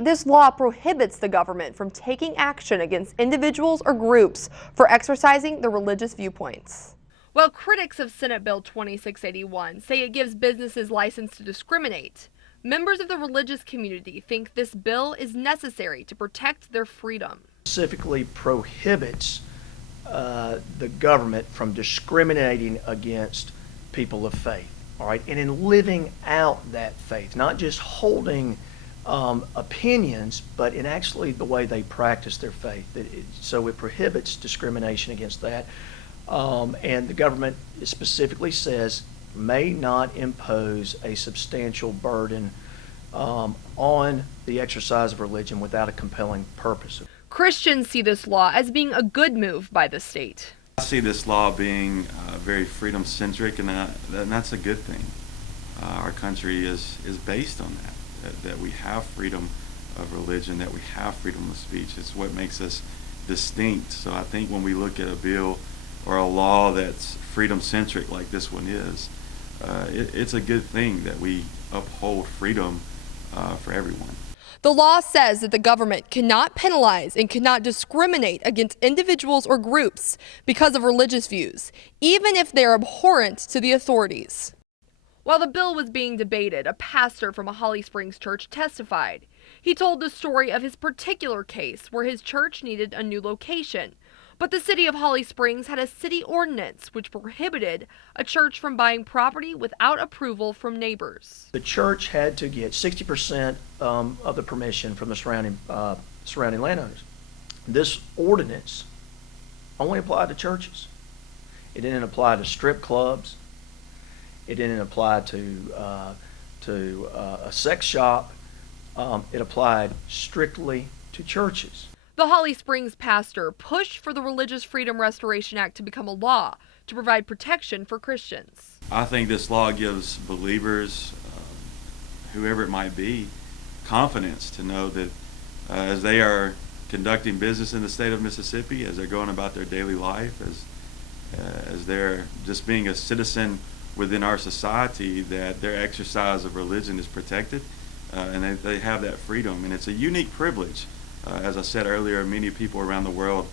This law prohibits the government from taking action against individuals or groups for exercising their religious viewpoints. While critics of Senate Bill 2681 say it gives businesses license to discriminate, members of the religious community think this bill is necessary to protect their freedom. Specifically prohibits the government from discriminating against people of faith, all right, and in living out that faith, not just holding opinions, but in actually the way they practice their faith. So it prohibits discrimination against that, and the government specifically says may not impose a substantial burden on the exercise of religion without a compelling purpose. Christians see this law as being a good move by the state. I see this law being very freedom-centric, and that's a good thing. Our country is based on that we have freedom of religion, that we have freedom of speech. It's what makes us distinct. So I think when we look at a bill or a law that's freedom-centric like this one is, it's a good thing that we uphold freedom for everyone. The law says that the government cannot penalize and cannot discriminate against individuals or groups because of religious views, even if they're abhorrent to the authorities. While the bill was being debated, a pastor from a Holly Springs church testified. He told the story of his particular case where his church needed a new location. But the city of Holly Springs had a city ordinance which prohibited a church from buying property without approval from neighbors. The church had to get 60% of the permission from the surrounding landowners. This ordinance only applied to churches. It didn't apply to strip clubs. It didn't apply to a sex shop. It applied strictly to churches. The Holly Springs pastor pushed for the Religious Freedom Restoration Act to become a law to provide protection for Christians. I think this law gives believers, whoever it might be, confidence to know that as they are conducting business in the state of Mississippi, as they're going about their daily life, as they're just being a citizen within our society, that their exercise of religion is protected, and they have that freedom. And it's a unique privilege. As I said earlier, many people around the world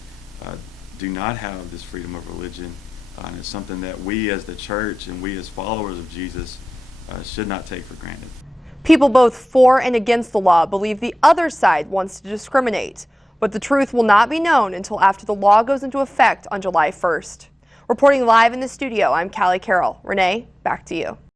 do not have this freedom of religion, and it's something that we as the church and we as followers of Jesus should not take for granted. People both for and against the law believe the other side wants to discriminate, but the truth will not be known until after the law goes into effect on July 1st. Reporting live in the studio, I'm Callie Carroll. Renee, back to you.